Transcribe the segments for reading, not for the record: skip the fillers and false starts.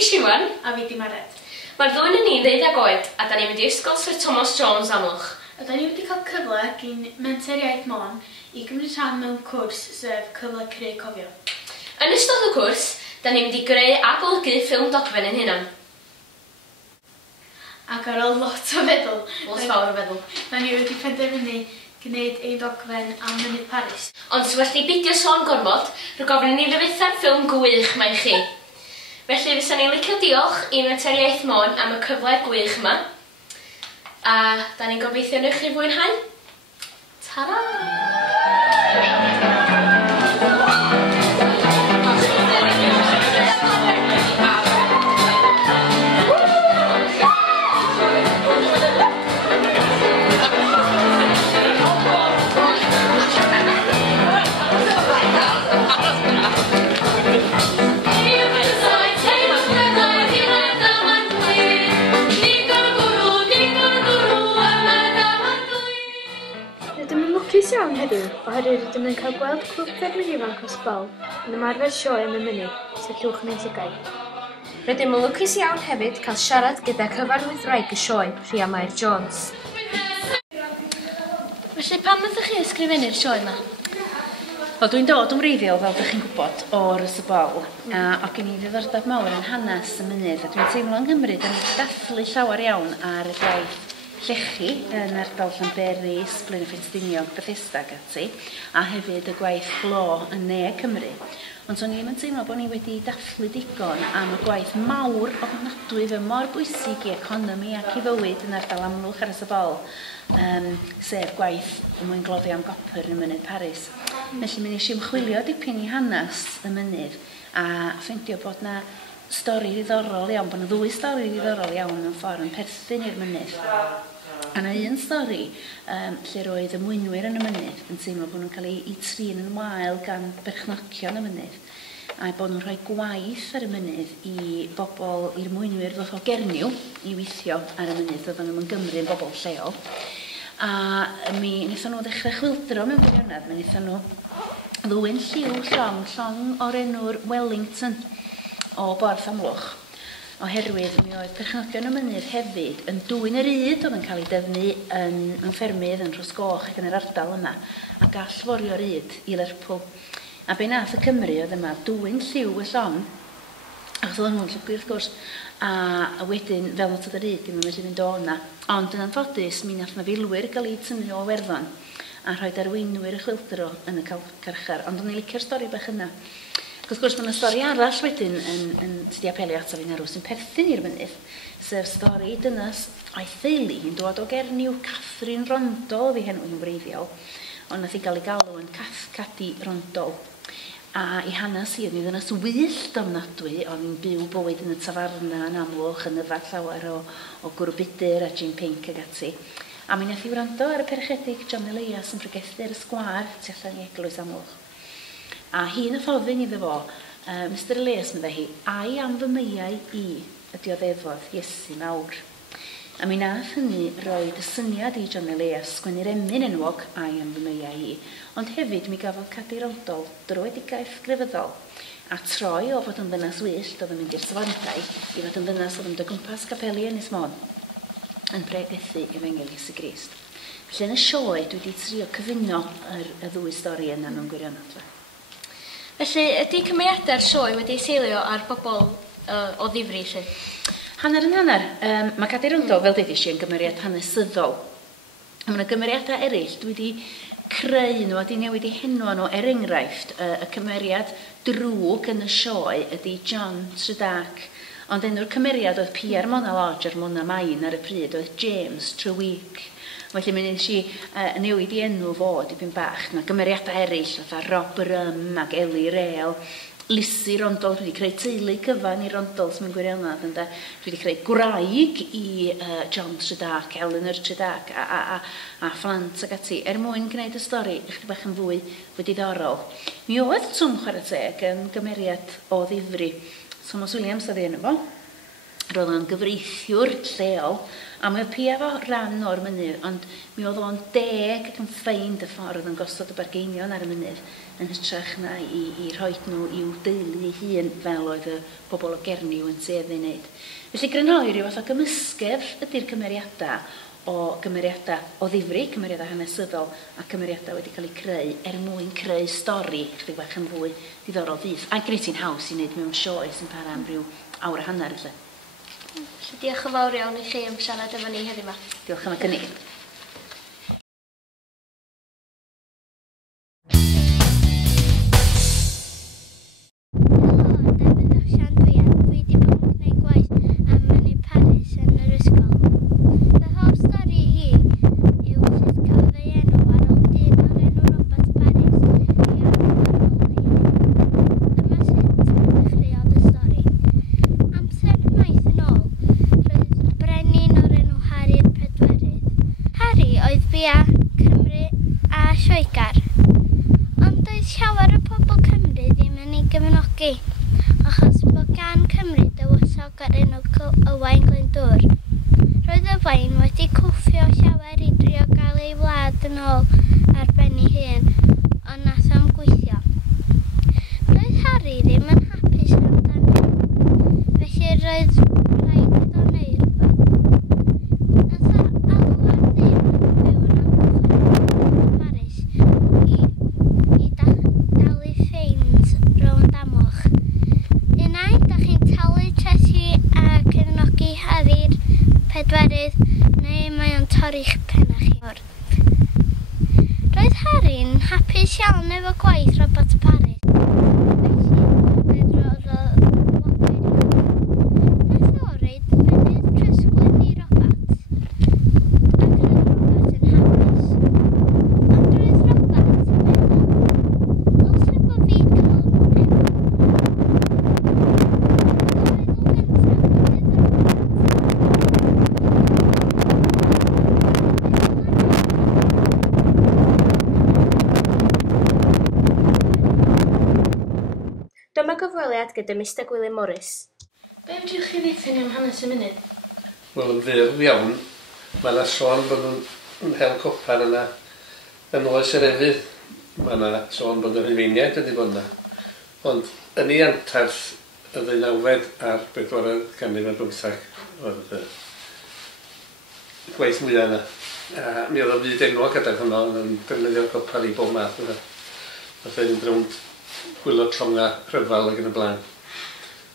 di Siwan. A fi di Mared. Mae'r ddwy yn ni'n 12 oed a da ni wedi ysgol Sir Thomas Jones Amlwch. A da ni wedi cael cyfle gyn Menter Iaith Mon i gymryd rhan mewn cwrs sef cyfle creu cofio. Yn ystod y cwrs, da ni wedi greu a golygu ffilm dogfen yn hunan. Ac ar ôl lot o feddwl, Fawr o feddwl. da ni wedi penderfynu gwneud ein dogfen am Mynydd Paris. Ond wedi beidio sôn gormod, rwy'n gofyn ni ddyfetha'r ffilm gwych mae chi. Felly fysa ni'n licio diolch i Menter Iaith Mon am y cyfle gwych yma. A da ni'n gobeithio newch chi fwynhau. Tara! Rydym yn lwcus iawn heddiw oherwydd rydym yn cael gweld clwb ffermydd ifanc Ysbol yn ymarfer sioe am y mynydd, sef Llwch yn Tygau. Rydym yn lwcus iawn hefyd cael siarad gyda cyfarwydd wraig y sioe, Rhia Mair Jones. Felly pam ydych chi ysgrifennu'r sioe yma? Wel, dwi'n dod yn wreiddiol fel ydych chi'n gwybod o'r Ysbol, ac gen i ddiddordeb mawr yn hanes y mynydd, a dwi'n teimlo yng Nghymru yn dathlu llawer iawn ar y gwaith llechi yn ardal Llanberis, Blaen y Ffestiniog, Bethesda ac ati, a hefyd y gwaith glo yn Ne Cymru. Ond o'n i'n teimlo bod ni wedi dathlu digon am y gwaith mawr ofnadwy fe mor bwysig i economi ac i fywyd yn ardal Amlwch ar Ysbol, sef gwaith mwyn gloddio am gopr yn Mynydd Paris. Felly mi nes i ymchwilio dipyn i hanes y mynydd a ffeindio bod na stori ddiddorol iawn, bod yna ddwy stori ddiddorol iawn yn ffordd yn perthyn i'r mynydd. A yna un stori lle roedd y mwynwyr yn y mynydd yn teimlo bod nhw'n cael eu trin yn wael gan berchnocion y mynydd a bod nhw'n rhoi gwaith ar y mynydd i bobl, i'r mwynwyr ddoth o Gerniw i weithio ar y mynydd, doedden nhw'n Gymru yn bobl lleol. A mi wnaethon nhw ddechrau chwildro mewn gwirionedd, mi wnaethon nhw ddwyn lliw llong o'r enw'r Wellington o Borth Amlwch, oherwydd mi oedd perchnogion y mynydd hefyd yn dwyn yr yd oedd yn cael ei dyfnu yn ffermydd yn Rhosgoch ac yn yr ardal yma, a gall forio'r yd i Lerpwl. A be nath y Cymru oedd yma dwyn lliw y llong, achos oedd nhw'n llygwyr wrth gwrs, a wedyn fel nad oedd yr yd ddim yn medru mynd o yna. Ond yn anffodus, mi nath na filwyr gael ei tynnu o Werddon a rhoi'r arweinwyr y chwildro yn y carchar. Ond o'n i licio'r stori bach yna. Wrth gwrs, mae yna stori arall wedyn yn sydd wedi apelio ato fi'n arw sy'n perthyn i'r mynydd, sef stori dynas o'i theulu yn dod o Gerniw, Catherine Rondol fi henw yn wreiddiol, ond nath i gael ei galw yn Cathcadi Rondol. A i hanes i, oedd dynas wyllt ofnadwy, oedd hi'n byw bywyd yn y tafarna yn Amlwch, yn yfad llawer o gwrw budur a gin pink ag ati. A mi nath i wrando ar y perchedig John Elias yn pregethu'r sgwar tu allan i Eglwys Amlwch. A hi'n y ffofyn iddo fo, Mr Elias medda hi, ai am fy meiau i ydi o ddefodd Iesu mawr. A mi nath hynny roed y syniad i John Elias sgwennu'r emyn enwog ai am fy meiau i, ond hefyd mi gafodd Cadi Rondol drwydigaeth grefyddol a troi o fod yn ddynas wyllt oedd yn mynd i'r safantau i fod yn ddynas oedd yn mynd o gwmpas capeli Ynys Môn yn pregethu Efengel Iesu Grist. Felly yn y sioe dwi wedi trio cyfuno y ddwy stori yna mewn gwirionedd. Felly, ydy cymeriadau'r sioe wedi seilio ar bobl o ddifri lle? Hanner yn hanner. Mae Cadi Rondol, fel dweud eisiau, yn gymeriad hanesyddol. Mae yna gymeriadau eraill dwi wedi creu nhw a di newid eu henwa nhw. Enghraifft, y cymeriad drwg yn y sioe ydy John Tredarc. Ond enw'r cymeriad oedd Pierre Mona Lodge ar Mona Main ar y pryd oedd James Treweek. Felly mi nes i newid i enw fod i byn bach. Mae gymeriadau eraill, fatha Rob Rym ac Eli Reel, Lisi Rondol, dwi wedi creu teulu cyfan i Rondols mewn gwirionedd, dwi wedi creu gwraig i John Tredarc, Eleanor Tredarc a phlant ac ati, mwyn gwneud y stori ychydig bach yn fwy ddiddorol. Mi oedd Twm Chwarae Teg yn gymeriad o ddifri. Thomas Williams oedd ei enw fo. roedd o'n gyfreithiwr lleol, a mae o piaf o ran o'r mynydd, ond mi oedd o'n deg ac yn ffeind y ffordd yn gosod y bargeinion ar y mynydd yn hytrach na i rhoi nhw i'w deulu hun fel oedd y bobl o Gernyw yn tueddu i wneud. Felly grynhoi rhyw fath o gymysgedd ydy'r cymeriadau o ddifri, cymeriadau hanesyddol a cymeriadau wedi cael eu creu mwyn creu stori chydig bach yn fwy diddorol ddydd. A gwneud ti'n haws i wneud mewn sioe sy'n para am ryw awr a hanner lle. Diolch yn fawr iawn i chi am siarad efo ni heddiw yma. Diolch am y gynnig. Cymru a Lloegr, ond doedd llawer o pobl Cymru ddim yn ei gefnogi, achos bod gan Cymru dywysog ar enw Owain Glyndŵr. Roedd Owain wedi cwffio llawer i drio gael ei wlad yn ôl ar ben ei hun, ond nath am gweithio. Doedd Harry ddim yn hapus amdano, felly roedd rhaid iddo wneud rhywbeth. Neu mae o'n torri'ch pennau chi wrth. Roedd Harry'n hapus iawn efo gwaith Robert Parry. Felly, roedd o nath o roed mynydd trysgwyn i Robert. Ac roedd Robert yn hapus. Ond roedd Robert yn meddwl, os efo fi'n cael Dyma gyfweliad gyda Mr Gwilym Morris. Be ydych chi ddeithio ni am hanes y munud? Wel, yn fyr iawn. Mae yna sôn bod yn hel copar yna yn oes yr efydd. Mae yna sôn bod y Rhufeiniaid wedi bod yna. Ond yn ei antarth y ddeunawfed a'r 4edd ganrif ar 15 oedd y gwaith mwyaf yna. A mi oedd o fyd enwog gyda'r hwnnw yn defnyddio'r copar i bob math yna. Oedd e'n drwnd gwylod llonga rhyfal ac yn y blaen.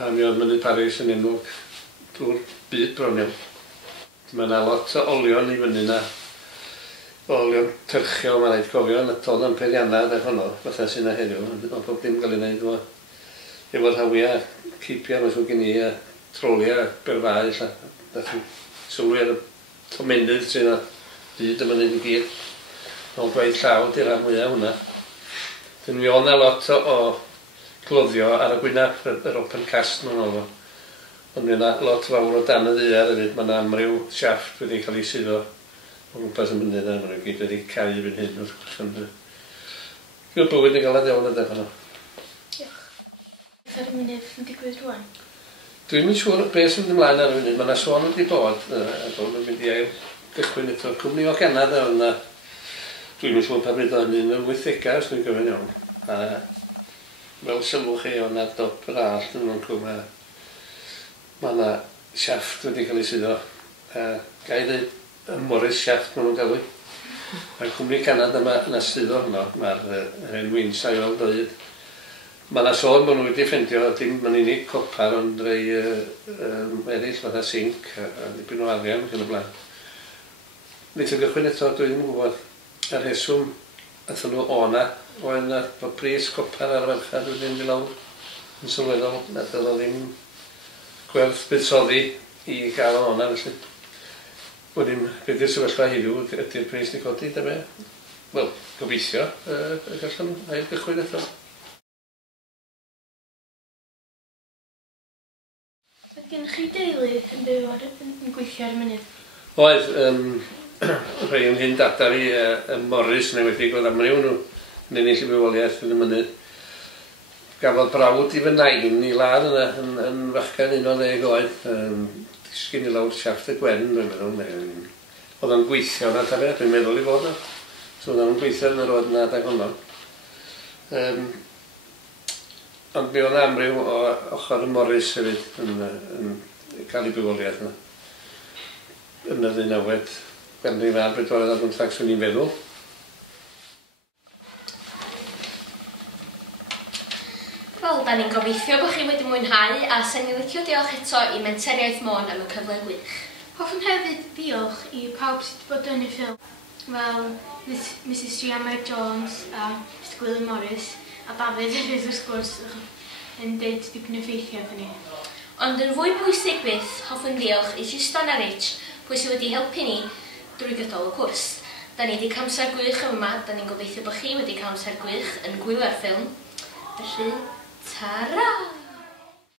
A mi oedd mynydd Paris yn enwog drwy'r byd bron iawn. Mae yna lot o olion i fyny yna. Olion tyrchio, mae'n rhaid cofio, yn y tod am peiriannau ar hwnnw, fatha sy'n yna heddiw. Ond pob dim cael ei wneud efo rhawia, cipia, mae'n siŵr gen i, a trolia, berfau, lla. Dach chi'n sylwi ar y tomenydd sy'n yna byd y mynydd i gyd. Ond gwaith llaw di'r rhan mwyaf hwnna. Dyn mi oedd yna lot o gloddio ar y gwynaf, yr open cast mewn olfo. Ond mi yna lot fawr o dan y ddaear hefyd. Mae yna amryw siafft wedi cael ei suddo o gwmpas y mynydd a maen nhw gyd wedi cau i fynd hyn. Gwyd bywyd yn gael adewn y defn nhw. Diolch. Beth ar y mynydd yn digwydd rwan? Dwi'n mynd siŵr beth sy'n mynd ymlaen ar y mynydd. Mae yna sôn wedi bod, a bod yn mynd i ail gychwyn eto. Cwmni o Canada yna. Dwi'n mynd siŵr pa bryd o'n un yn 80au, os dwi'n gyfyn iawn. A fel sylw chi o'na dop yr allt yn Vancouver. Mae yna siafft wedi cael ei suddo. Gai ddweud y Morris siafft maen nhw'n galw. Mae'r cwmni Canada yna suddo hwnnw. Mae'r hen Winsau fel dweud. Mae yna sôn bod nhw wedi ffendio, dim yn unig copar, ond rei eraill fatha zinc a dipyn o arian ac yn y blaen. Wnaeth yn gychwyn eto, dwi ddim yn gwybod. Yr heswm athyn nhw o'na oedd yna bod pris copar ar y ferchad wedi mynd i lawr yn sylweddol. Nad oedd o ddim gwerth buddsoddi i gael o'na felly. Wedyn, beth yw'r sefyllfa heddiw ydy'r pris di codi, da be? Wel, gobeithio, y gallan ail gychwyn eto. Oedd gennych chi deulu yn byw yn gweithio ar y mynydd? Oedd, rhai yn hyn dada fi, Morris neu wedi gweld amryw nhw yn ennill i bywoliaeth yn y mynydd. gafodd brawd i fy nain i ladd yn fachgan 11 oed. Disgyn i lawr siafft y gwen, dwi'n meddwl. Oedd o'n gweithio yna, dwi'n meddwl i fod yna. So oedd o'n gweithio yn yr oed yna adag honno. Ond mi oedd amryw o ochr y Morris hefyd yn cael ei bywoliaeth yna. Yn y ddeunawed, ganrif ar bedwaredd ar bymthag, swn i'n feddwl. Wel, da ni'n gobeithio bod chi wedi mwynhau a sy'n ni'n licio diolch eto i Menteriaeth Môn am y cyfle gwych. Hoffwn hefyd diolch i pawb sydd wedi bod yn y ffilm, fel Mrs Giamma Jones a Mr Gwilym Morris a Dafydd hefyd wrth gwrs yn deud dipyn o ffeithiau iddyn ni. Ond yn fwy bwysig byth, hoffwn diolch i Justin a Rich, pwy sydd wedi helpu ni drwy gydol y cwrs. Da ni wedi cael amser gwych yma, da ni'n gobeithio bod chi wedi cael amser gwych yn gwylio'r ffilm. Felly, tara!